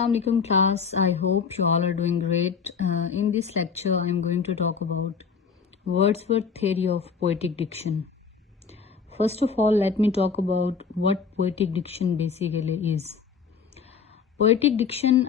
Assalamualaikum class. I hope you all are doing great. In this lecture, I am going to talk about Wordsworth theory of poetic diction. First of all, let me talk about what poetic diction basically is. Poetic diction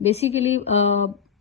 Basically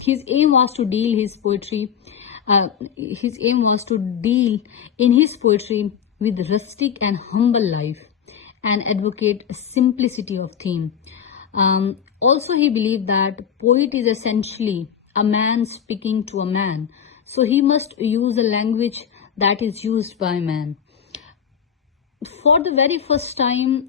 his aim was to deal in his poetry with rustic and humble life and advocate simplicity of theme. Also he believed that poet is essentially a man speaking to a man, so he must use a language that is used by man. For the very first time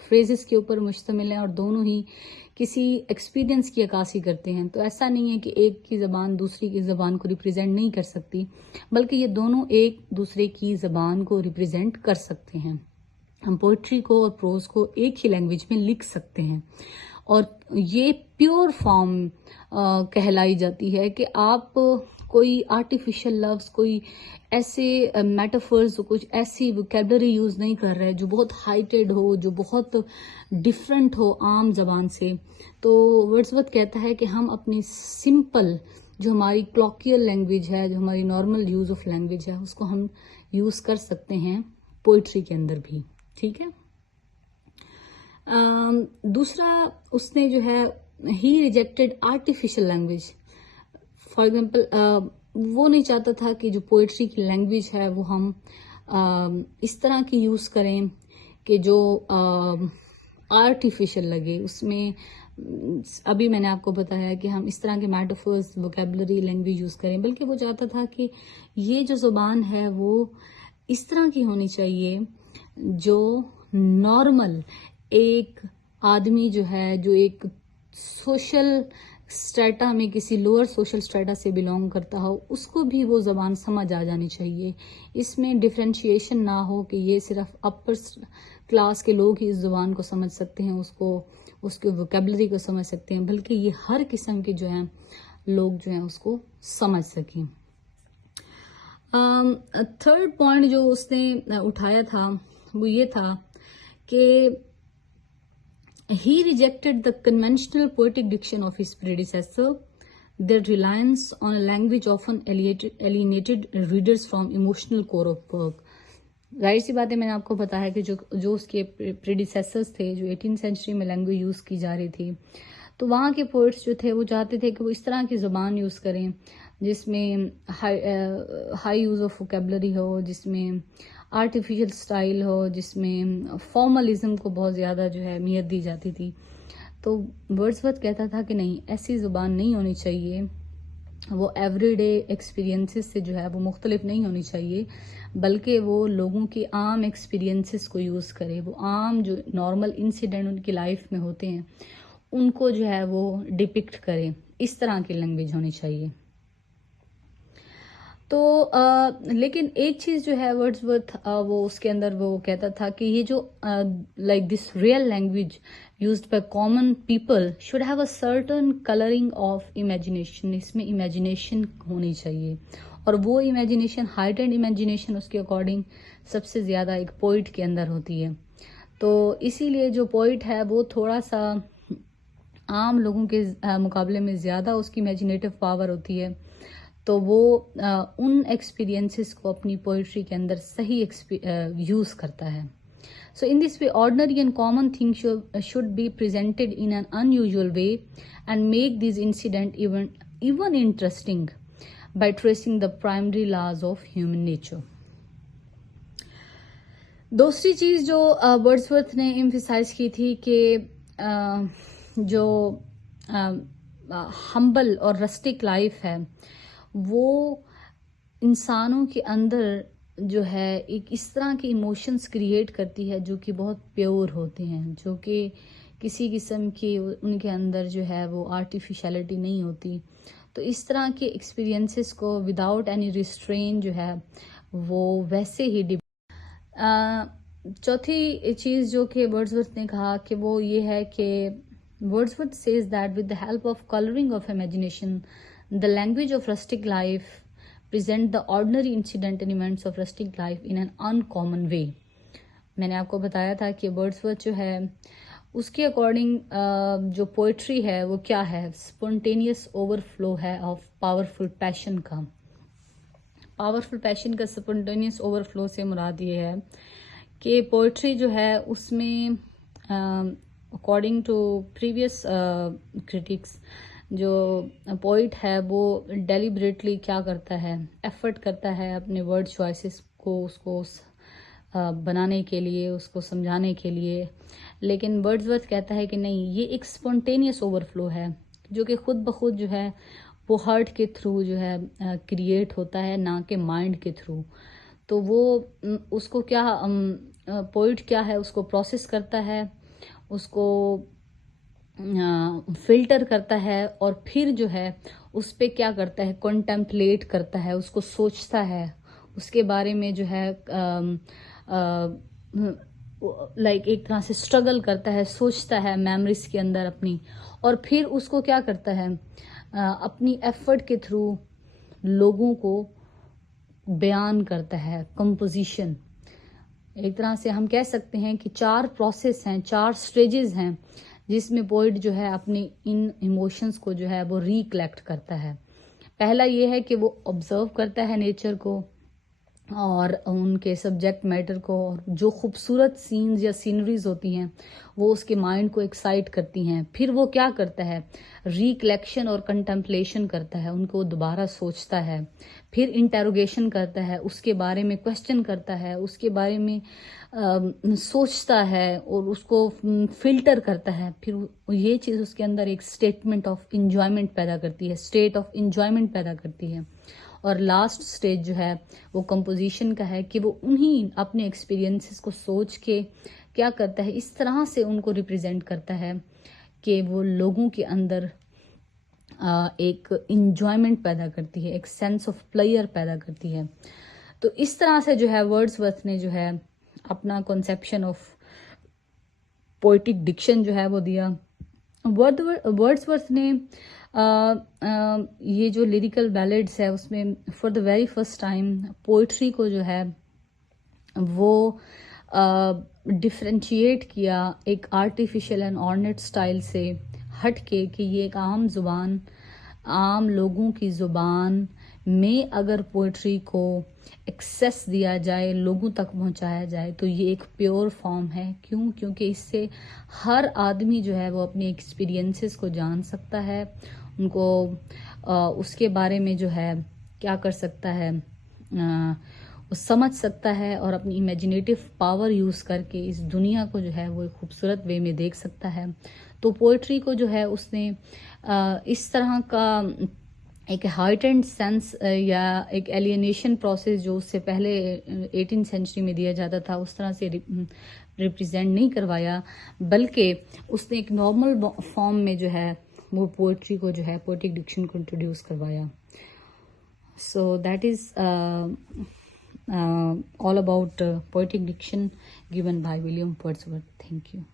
phrases کے اوپر مشتمل ہیں اور دونوں ہی کسی experience کی عکاسی کرتے ہیں. تو ایسا نہیں ہے کہ ایک کی زبان دوسری کی زبان کو ریپرزینٹ نہیں کر سکتی، بلکہ یہ دونوں ایک دوسرے کی زبان کو ریپرزینٹ کر سکتے ہیں. ہم پوئٹری کو اور پروز کو ایک ہی لینگویج میں لکھ سکتے ہیں، اور یہ پیور فارم کہلائی جاتی ہے کہ آپ کوئی آرٹیفیشل لفظ، کوئی ایسے میٹافرز، کچھ ایسی ووکیبلری یوز نہیں کر رہے جو بہت ہائٹیڈ ہو، جو بہت ڈفرینٹ ہو عام زبان سے. تو ورڈزورتھ کہتا ہے کہ ہم اپنی سمپل جو ہماری کلاکیل لینگویج ہے، جو ہماری نارمل یوز آف لینگویج ہے، اس کو ہم یوز کر سکتے ہیں پوئٹری کے اندر بھی. ٹھیک ہے. دوسرا اس نے جو ہے ہی rejected artificial language. For example وہ نہیں چاہتا تھا کہ جو پوئٹری کی لینگویج ہے وہ ہم اس طرح کی یوز کریں کہ جو آرٹیفیشل لگے. اس میں ابھی میں نے آپ کو بتایا کہ ہم اس طرح کے میٹافرز، ووکیبلری، لینگویج یوز کریں، بلکہ وہ چاہتا تھا کہ یہ جو زبان ہے وہ اس طرح کی ہونی چاہیے جو نارمل ایک آدمی جو ہے، جو ایک سوشل اسٹریٹا میں کسی لوور سوشل اسٹریٹا سے بلونگ کرتا ہو، اس کو بھی وہ زبان سمجھ آ جانی چاہیے. اس میں ڈفرینشیشن نہ ہو کہ یہ صرف اپر کلاس کے لوگ ہی اس زبان کو سمجھ سکتے ہیں، اس کے ووکیبلری کو سمجھ سکتے ہیں، بلکہ یہ ہر قسم کے جو ہیں لوگ جو ہیں اس کو سمجھ سکیں. تھرڈ پوائنٹ جو اس نے اٹھایا تھا وہ یہ تھا کہ he rejected the conventional poetic diction of his predecessor. Their reliance on a language often alienated readers from emotional core of work. ظاہر سی بات ہے، میں نے آپ کو بتایا کہ جو اس کے پریڈیسیسرز تھے، جو 18 سینچری میں لینگویج یوز کی جا رہی تھی، تو وہاں کے پوئٹس جو تھے وہ چاہتے تھے کہ وہ اس طرح کی زبان یوز کریں جس میں ہائی یوز آف ووکیبلری ہو، جس میں آرٹیفیشل سٹائل ہو، جس میں فارملزم کو بہت زیادہ جو ہے اہمیت دی جاتی تھی. تو ورڈزورتھ کہتا تھا کہ نہیں، ایسی زبان نہیں ہونی چاہیے، وہ ایوری ڈے ایکسپیرینسز سے جو ہے وہ مختلف نہیں ہونی چاہیے، بلکہ وہ لوگوں کی عام ایکسپیرینسز کو یوز کرے. وہ عام جو نارمل انسیڈنٹ ان کی لائف میں ہوتے ہیں ان کو جو ہے وہ ڈپکٹ کرے. اس طرح کی لینگویج ہونی چاہیے. تو لیکن ایک چیز جو ہے ورڈزورتھ وہ اس کے اندر وہ کہتا تھا کہ یہ جو like this real language used by common people should have a certain colouring of imagination. اس میں امیجنیشن ہونی چاہیے، اور وہ امیجنیشن، ہائٹ اینڈ امیجنیشن اس کے اکارڈنگ سب سے زیادہ ایک پوئٹ کے اندر ہوتی ہے. تو اسی لیے جو پوئٹ ہے وہ تھوڑا سا عام لوگوں کے مقابلے میں زیادہ اس کی امیجنیٹو پاور ہوتی ہے، تو وہ ان ایکسپیرینسز کو اپنی پوئٹری کے اندر صحیح یوز کرتا ہے. So in this way ordinary and common thing should be presented in an unusual way and make these incident even interesting by tracing the primary laws of human nature. دوسری چیز جو Wordsworth نے emphasise کی تھی کہ جو ہمبل اور رسٹک life ہے وہ انسانوں کے اندر جو ہے ایک اس طرح کے ایموشنز کریٹ کرتی ہے جو کہ بہت پیور ہوتے ہیں، جو کہ کسی قسم کی ان کے اندر جو ہے وہ آرٹیفیشلٹی نہیں ہوتی. تو اس طرح کے ایکسپیرینسز کو وداؤٹ اینی ریسٹرین جو ہے وہ ویسے ہی چوتھی چیز جو کہ ورڈزورتھ نے کہا کہ وہ یہ ہے کہ Wordsworth says that with the help of coloring of imagination, the language of rustic life present the ordinary incident and events of rustic life in an uncommon way. میں نے آپ کو بتایا تھا کہ ورڈزورتھ جو ہے اس کے اکارڈنگ جو پوئٹری ہے وہ کیا ہے، اسپونٹینیس اوور فلو ہے آف پاورفل پیشن کا. پاورفل پیشن کا اسپونٹینیس اوور فلو سے مراد یہ ہے کہ پوئٹری جو ہے اس میں اکارڈنگ ٹو پریویس کرٹکس جو پوئٹ ہے وہ ڈیلیبریٹلی کیا کرتا ہے، ایفرٹ کرتا ہے اپنے ورڈ چوائسز کو اس کو بنانے کے لیے، اس کو سمجھانے کے لیے. لیکن ورڈزورتھ کہتا ہے کہ نہیں، یہ ایک اسپونٹینیس اوور فلو ہے جو کہ خود بخود جو ہے وہ ہارٹ کے تھرو جو ہے کریٹ ہوتا ہے، نہ کہ مائنڈ کے تھرو. تو وہ اس کو کیا پوئٹ کیا ہے اس کو پروسیس کرتا ہے اس کو فلٹر کرتا ہے اور پھر جو ہے اس پہ کیا کرتا ہے، کنٹمپلیٹ کرتا ہے، اس کو سوچتا ہے، اس کے بارے میں جو ہے لائک ایک طرح سے اسٹرگل کرتا ہے، سوچتا ہے میموریز کے اندر اپنی، اور پھر اس کو کیا کرتا ہے اپنی ایفرٹ کے تھرو لوگوں کو بیان کرتا ہے. کمپوزیشن ایک طرح سے ہم کہہ سکتے ہیں کہ 4 پروسیس ہیں، 4 سٹیجز ہیں جس میں پوئٹ جو ہے اپنے ان ایموشنز کو جو ہے وہ ریکلیکٹ کرتا ہے. پہلا یہ ہے کہ وہ آبزرو کرتا ہے نیچر کو اور ان کے سبجیکٹ میٹر کو، اور جو خوبصورت سینز یا سینریز ہوتی ہیں وہ اس کے مائنڈ کو ایکسائٹ کرتی ہیں. پھر وہ کیا کرتا ہے، ریکلیکشن اور کنٹمپلیشن کرتا ہے، ان کو دوبارہ سوچتا ہے. پھر انٹیروگیشن کرتا ہے، اس کے بارے میں کویسچن کرتا ہے، اس کے بارے میں سوچتا ہے اور اس کو فلٹر کرتا ہے. پھر یہ چیز اس کے اندر ایک اسٹیٹمنٹ آف انجوائمنٹ پیدا کرتی ہے، اسٹیٹ آف انجوائمنٹ پیدا کرتی ہے. اور لاسٹ سٹیج جو ہے وہ کمپوزیشن کا ہے کہ وہ انہی اپنے ایکسپیرینسز کو سوچ کے کیا کرتا ہے، اس طرح سے ان کو ریپرزینٹ کرتا ہے کہ وہ لوگوں کے اندر ایک انجوائمنٹ پیدا کرتی ہے، ایک سینس آف پلیئر پیدا کرتی ہے. تو اس طرح سے جو ہے ورڈز نے جو ہے اپنا کنسیپشن آف پوئٹک ڈکشن جو ہے وہ دیا. ورڈز نے یہ جو لیریکل بیلیڈز ہے اس میں for the very first time poetry کو جو ہے وہ ڈفرینشیٹ کیا ایک آرٹیفیشل اینڈ آرنٹ سٹائل سے ہٹ کے، کہ یہ ایک عام زبان، عام لوگوں کی زبان میں اگر پوئٹری کو ایکسیس دیا جائے، لوگوں تک پہنچایا جائے تو یہ ایک پیور فارم ہے. کیونکہ اس سے ہر آدمی جو ہے وہ اپنے ایکسپیرینسز کو جان سکتا ہے، ان کو اس کے بارے میں جو ہے کیا کر سکتا ہے، وہ سمجھ سکتا ہے اور اپنی امیجنیٹو پاور یوز کر کے اس دنیا کو جو ہے وہ ایک خوبصورت وے میں دیکھ سکتا ہے. تو پوئٹری کو جو ہے اس نے اس طرح کا ایک ہائٹنڈ سینس یا ایک ایلینیشن پروسیس جو اس سے پہلے 18 سینچری میں دیا جاتا تھا اس طرح سے ریپرزینٹ نہیں کروایا، بلکہ اس نے ایک نارمل فارم میں جو ہے وہ پوئٹری کو جو ہے پوئٹک ڈکشن کو انٹروڈیوس کروایا. So that is all about poetic diction given by William Wordsworth. Thank you.